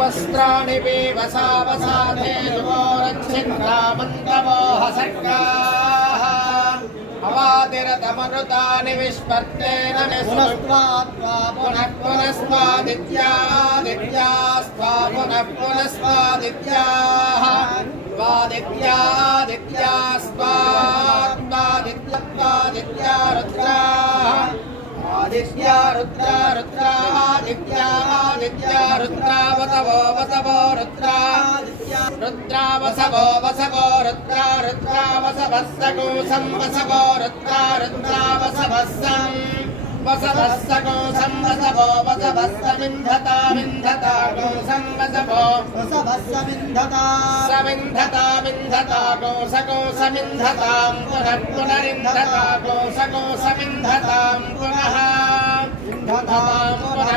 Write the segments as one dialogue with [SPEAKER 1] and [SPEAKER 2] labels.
[SPEAKER 1] वस्त्राणि पिबसावसाधे रक्षिन्द्रामन्तमोहसर्गाः अवातिरतमरुतानि विस्पर्तेन
[SPEAKER 2] पुनस्त्वात्वा
[SPEAKER 1] पुनः पुनस्त्वादित्यादित्यास्त्वा पुनः पुनस्त्वादित्याः स्वादित्यादित्यास्त्वात्वादित्यत्वादित्या रुद्राः आदित्या रुद्रा रुद्रादित्या आदित्या रुद्रा वसवो वसवो रुद्रा रुद्रा वसवो वसवो रुद्रा रुद्रा वसवः सकोसं वसवो रुद्रा रुद्रा वसवः सम् वसवः सकोसं वसवो वसवः समिन्धता विन्धता कोसं वसवो
[SPEAKER 2] रसभस्समिन्धता
[SPEAKER 1] समिन्धता विन्धता कोसकोसमिन्धतां पुनः पुनरिन्धता कोसकोसमिन्धतां पुनः इन्धतां पुनः पुनरिन्धतामिन्धतां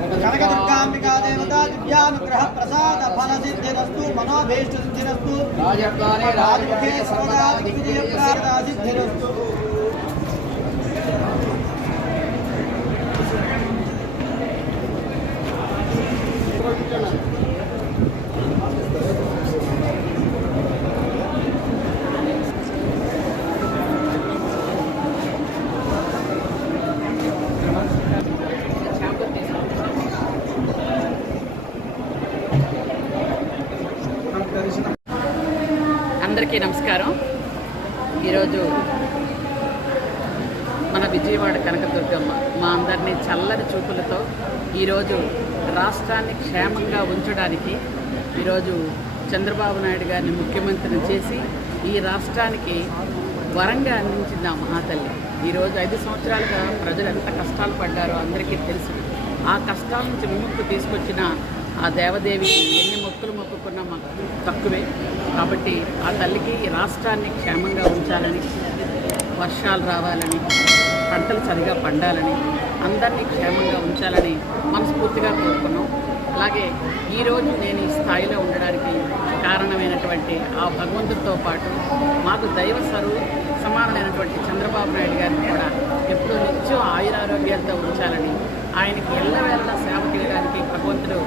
[SPEAKER 2] కనకదుర్గాంబికా దేవత దివ్యానుగ్రహ ప్రసాద
[SPEAKER 1] ఫల
[SPEAKER 2] సిద్ధిరస్తు మనోభీష్ట రాజముఖే సర్వదా సిద్ధిరస్తు
[SPEAKER 3] అందరికీ నమస్కారం. ఈరోజు మన విజయవాడ కనకదుర్గమ్మ మా అందరినీ చల్లని చూపులతో ఈరోజు రాష్ట్రాన్ని క్షేమంగా ఉంచడానికి ఈరోజు చంద్రబాబు నాయుడు గారిని ముఖ్యమంత్రిని చేసి ఈ రాష్ట్రానికి వరంగా అందించింది ఆ మహాతల్లి. ఈరోజు ఐదు సంవత్సరాలుగా ప్రజలు ఎంత కష్టాలు పడ్డారో అందరికీ తెలుసు. ఆ కష్టాల నుంచి విముక్తి తీసుకొచ్చిన ఆ దేవదేవికి ఎన్ని మొక్కులు మొక్కుకున్నా మాకు తక్కువే. కాబట్టి ఆ తల్లికి రాష్ట్రాన్ని క్షేమంగా ఉంచాలని వర్షాలు రావాలని పంటలు సరిగా పండాలని అందరినీ క్షేమంగా ఉంచాలని మనస్ఫూర్తిగా కోరుకున్నాం. అలాగే ఈరోజు నేను ఈ స్థాయిలో ఉండడానికి కారణమైనటువంటి ఆ భగవంతుడితో పాటు మాకు దైవ సరువు సమానమైనటువంటి చంద్రబాబు నాయుడు గారిని కూడా ఎప్పుడూ నిత్యం ఆయురారోగ్యాలతో ఉంచాలని ఆయనకి ఎల్లవేళ సేవ చేయడానికి భగవంతుడు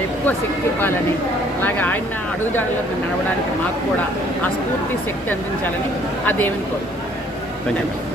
[SPEAKER 3] ఎక్కువ శక్తి ఇవ్వాలని అలాగే ఆయన అడుగుజాడలో మేము నడవడానికి మాకు కూడా ఆ స్ఫూర్తి శక్తి అందించాలని ఆ దేవుని కోరుకుంటున్నాను
[SPEAKER 4] థ్యాంక్ యూ